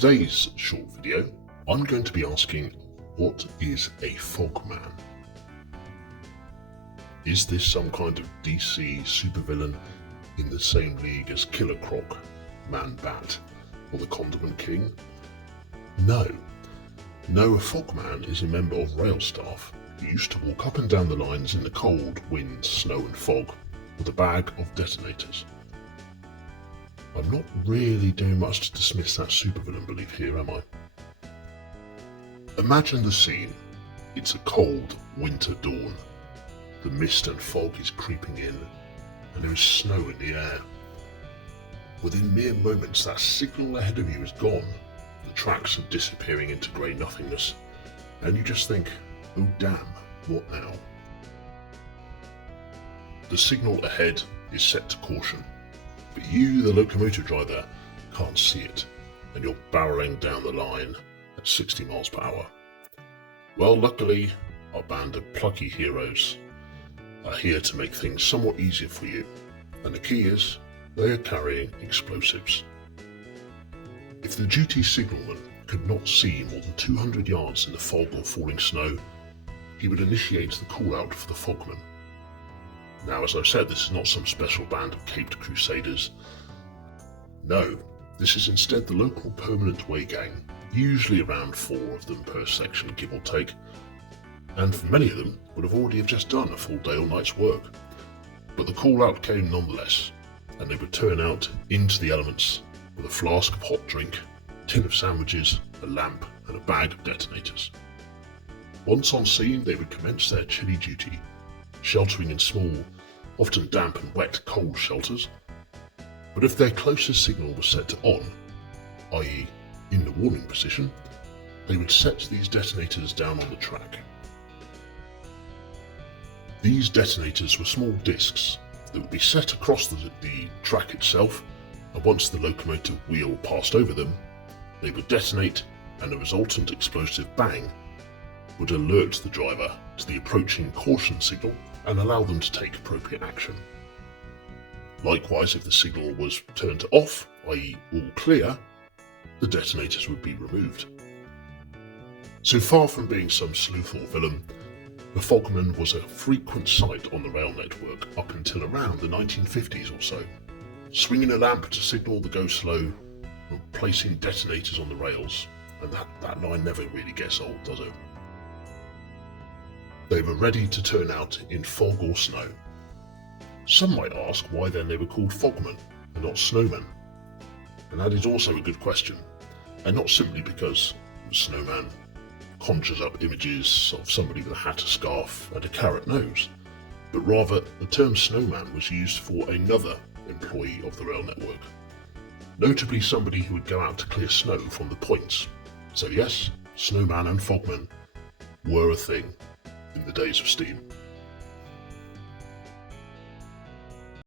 today's short video, I'm going to be asking, what is a fogman? Is this some kind of DC supervillain in the same league as Killer Croc, Man Bat, or the Condiment King? No, a fogman is a member of rail staff who used to walk up and down the lines in the cold, wind, snow and fog with a bag of detonators. I'm not really doing much to dismiss that supervillain belief here, am I? Imagine the scene. It's a cold winter dawn. The mist and fog is creeping in, and there is snow in the air. Within mere moments, that signal ahead of you is gone. The tracks are disappearing into grey nothingness, and you just think, oh damn, what now? The signal ahead is set to caution, but you, the locomotive driver, can't see it, and you're barreling down the line at 60 miles per hour. Well, luckily, our band of plucky heroes are here to make things somewhat easier for you, and the key is they are carrying explosives. If the duty signalman could not see more than 200 yards in the fog or falling snow, he would initiate the call-out for the fogman. Now, as I've said, this is not some special band of caped crusaders. No, this is instead the local permanent way gang, usually around 4 of them per section, give or take, and for many of them would have already just done a full day or night's work. But the call-out came nonetheless, and they would turn out into the elements with a flask of hot drink, a tin of sandwiches, a lamp and a bag of detonators. Once on scene, they would commence their chilly duty, sheltering in small, often damp and wet cold shelters. But if their closest signal was set to on, i.e. in the warning position, they would set these detonators down on the track. These detonators were small discs that would be set across the track itself, and once the locomotive wheel passed over them, they would detonate, and the resultant explosive bang would alert the driver to the approaching caution signal and allow them to take appropriate action. Likewise, if the signal was turned to off, i.e. all clear, the detonators would be removed. So far from being some sleuth or villain, the fogman was a frequent sight on the rail network up until around the 1950s or so, swinging a lamp to signal the go slow, or placing detonators on the rails, and that line never really gets old, does it? They were ready to turn out in fog or snow. Some might ask why then they were called fogmen and not snowmen, and that is also a good question, and not simply because the snowman conjures up images of somebody with a hat, a scarf and a carrot nose, but rather the term snowman was used for another employee of the rail network, notably somebody who would go out to clear snow from the points. So yes, snowman and fogman were a thing in the days of steam.